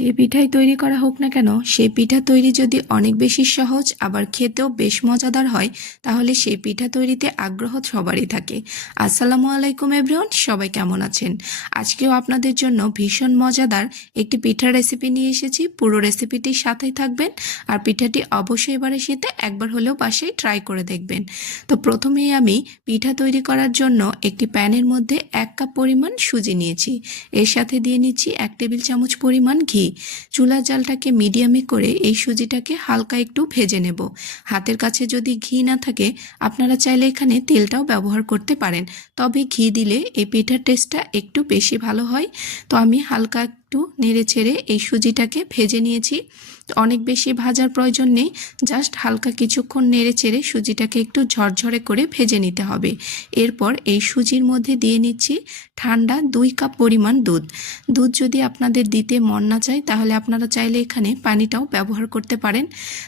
যে পিঠাই তৈরি করা হোক না কেন, সেই পিঠা তৈরি যদি অনেক বেশি সহজ, আবার খেতেও বেশ মজাদার হয়, তাহলে সেই পিঠা তৈরিতে আগ্রহ সবারই থাকে। আসসালামু আলাইকুম এভরিওয়ান, সবাই কেমন আছেন? আজকেও আপনাদের জন্য ভীষণ মজাদার একটি পিঠার রেসিপি নিয়ে এসেছি। পুরো রেসিপিটির সাথেই থাকবেন, আর পিঠাটি অবশ্যই এবারে শীতে একবার হলেও বাসায় ট্রাই করে দেখবেন। তো প্রথমেই আমি পিঠা তৈরি করার জন্য একটি প্যানের মধ্যে এক কাপ পরিমাণ সুজি নিয়েছি। এর সাথে দিয়ে নিচ্ছি এক টেবিল চামচ পরিমাণ ঘি। চুলার জালটাকে মিডিয়ামে করে এই সুজিটাকে হালকা একটু ভেজে নেব। হাতের কাছে যদি ঘি না থাকে, আপনারা চাইলে এখানে তেলটাও ব্যবহার করতে পারেন। তবে ঘি দিলে এই পিঠার টেস্টটা একটু বেশি ভালো হয়। তো আমি হালকা একটু নেড়ে ছেড়ে এই সুজিটাকে ভেজে নিয়েছি। অনেক বেশি ভাজার প্রয়োজন নেই, জাস্ট হালকা কিছুক্ষণ নেড়ে চেড়ে সুজিটাকে একটু ঝরঝরে করে ভেজে নিতে হবে। এরপর এই সুজির মধ্যে দিয়ে নিচ্ছি ঠান্ডা দুই কাপ পরিমাণ দুধ। দুধ যদি আপনাদের দিতে মন না চায়, তাহলে আপনারা চাইলে এখানে পানিটাও ব্যবহার করতে পারেন।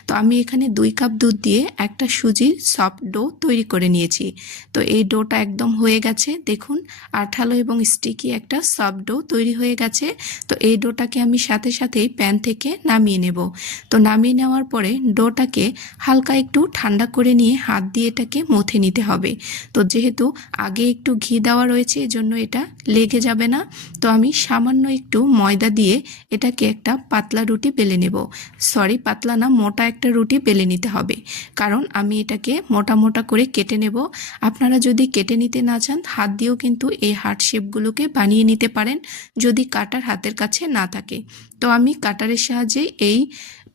তো আমি এখানে দুই কাপ দুধ দিয়ে একটা সুজির সফট ডো তৈরি করে নিয়েছি। তো এই ডোটা একদম হয়ে গেছে, দেখুন, আঠালো এবং স্টিকি একটা সফট ডো তৈরি হয়ে গেছে। তো এই ডোটাকে আমি সাথে সাথেই প্যান থেকে নামিয়ে নেব। তো নামিয়ে নেওয়ার পরে ডোটাকে হালকা একটু ঠান্ডা করে নিয়ে হাত দিয়ে এটাকে মথে নিতে হবে। তো যেহেতু আগে একটু ঘি দেওয়া রয়েছে, এজন্য এটা লেগে যাবে না। তো আমি সামান্য একটু ময়দা দিয়ে এটাকে একটা পাতলা রুটি বেলে নেব। সরি, পাতলা না, মোটা একটা রুটি বেলে নিতে হবে। কারণ আমি এটাকে মোটা মোটা করে কেটে নেব। আপনারা যদি কেটে নিতে না চান, হাত দিয়েও কিন্তু এই হার্ট শেপগুলোকে বানিয়ে নিতে পারেন। যদি কাটার হাতের কাছে না থাকে। তো আমি কাটারের সাহায্যে এই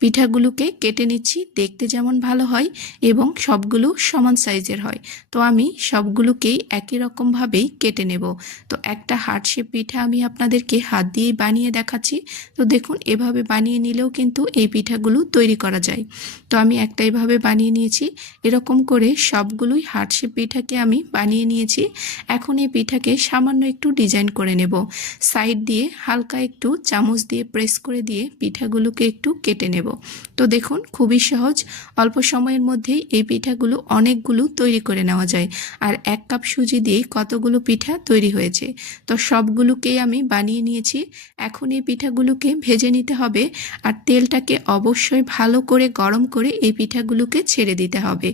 পিঠাগুলোকে কেটে নিচ্ছি, দেখতে যেমন ভালো হয় এবং সবগুলো সমান সাইজের হয়। তো আমি সবগুলোকেই একই রকমভাবেই কেটে নেব। তো একটা হার্ট শেপ পিঠা আমি আপনাদেরকে হাত দিয়েই বানিয়ে দেখাচ্ছি। তো দেখুন, এভাবে বানিয়ে নিলেও কিন্তু এই পিঠাগুলো তৈরি করা যায়। তো আমি একটা এভাবে বানিয়ে নিয়েছি। এরকম করে সবগুলোই হার্ট শেপ পিঠাকে আমি বানিয়ে নিয়েছি। এখন এই পিঠাকে সামান্য একটু ডিজাইন করে নেব। সাইড দিয়ে হালকা একটু চামচ দিয়ে প্রেস করে দিয়ে পিঠাগুলোকে একটু কেটে নেব। তো দেখুন, খুবই সহজ। অল্প সময়ের মধ্যেই এই পিঠাগুলো অনেকগুলো তৈরি করে নেওয়া যায়। আর এক কাপ সুজি দিয়ে কতগুলো পিঠা তৈরি হয়েছে। তো সবগুলোকেই আমি বানিয়ে নিয়েছি। এখন এই পিঠাগুলোকে ভেজে নিতে হবে আর তেলটাকে অবশ্যই ভালো করে গরম করে এই পিঠাগুলোকে ছেড়ে দিতে হবে।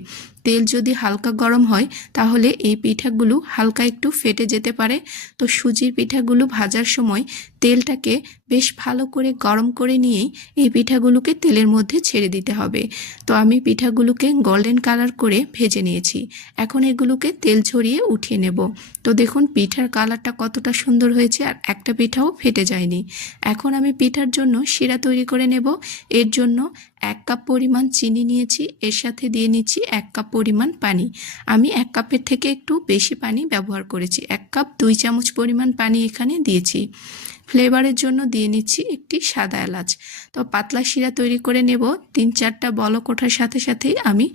তেল যদি হালকা গরম হয়, তাহলে এই পিঠাগুলো হালকা একটু ফেটে যেতে পারে। তো সুজির পিঠাগুলো ভাজার সময় তেলটাকে বেশ ভালো করে গরম করে নিয়েই এই পিঠাগুলোকে তেলের মধ্যে ছেড়ে দিতে হবে। তো আমি পিঠাগুলোকে গোল্ডেন কালার করে ভেজে নিয়েছি। এখন এগুলোকে তেল ছড়িয়ে উঠিয়ে নেব। তো দেখুন, পিঠার কালারটা কতটা সুন্দর হয়েছে আর একটা পিঠাও ফেটে যায়নি। এখন আমি পিঠার জন্য শিরা তৈরি করে নেব। এর জন্য এক কাপ পরিমাণ চিনি নিয়েছি। এর সাথে দিয়ে নিচ্ছি এক কাপ পরিমাণ পানি। আমি এক কাপের থেকে একটু বেশি পানি ব্যবহার করেছি। এক কাপ দুই চামচ পরিমাণ পানি এখানে দিয়েছি। ফ্লেভারের জন্য দিয়ে নিচ্ছি একটি সাদা এলাচ। তো পাতলা শিরা তৈরি করে নেব। তিন চারটা বলক ওঠার সাথে সাথেই আমি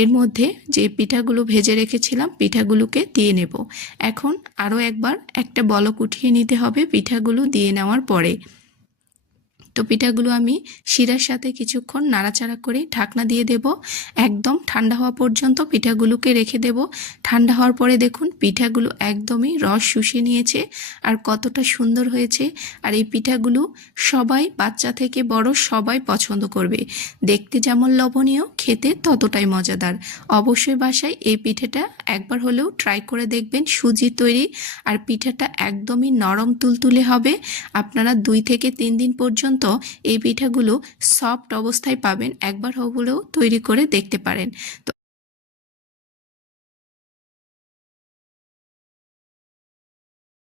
এর মধ্যে যে পিঠাগুলো ভেজে রেখেছিলাম, পিঠাগুলোকে দিয়ে নেব। এখন আরও একবার একটা বলক উঠিয়ে নিতে হবে পিঠাগুলো দিয়ে নেওয়ার পরে। তো পিঠাগুলো আমি শিরার সাথে কিছুক্ষণ নাড়াচাড়া করে ঢাকনা দিয়ে দেব। একদম ঠান্ডা হওয়া পর্যন্ত পিঠাগুলোকে রেখে দেব। ঠান্ডা হওয়ার পরে দেখুন, পিঠাগুলো একদমই রস শুষে নিয়েছে আর কতটা সুন্দর হয়েছে। আর এই পিঠাগুলো সবাই, বাচ্চা থেকে বড় সবাই পছন্দ করবে। দেখতে যেমন লবণীয় খেতে ততটাই মজাদার। অবশ্যই বাসায় এই পিঠেটা একবার হলেও ট্রাই করে দেখবেন, সুজি তৈরি। আর পিঠাটা একদমই নরম তুলতুলে হবে। আপনারা দুই থেকে তিন দিন পর্যন্ত এই পিঠাগুলো সফট অবস্থায় পাবেন। একবার হলেও তৈরি করে দেখতে পারেন। তো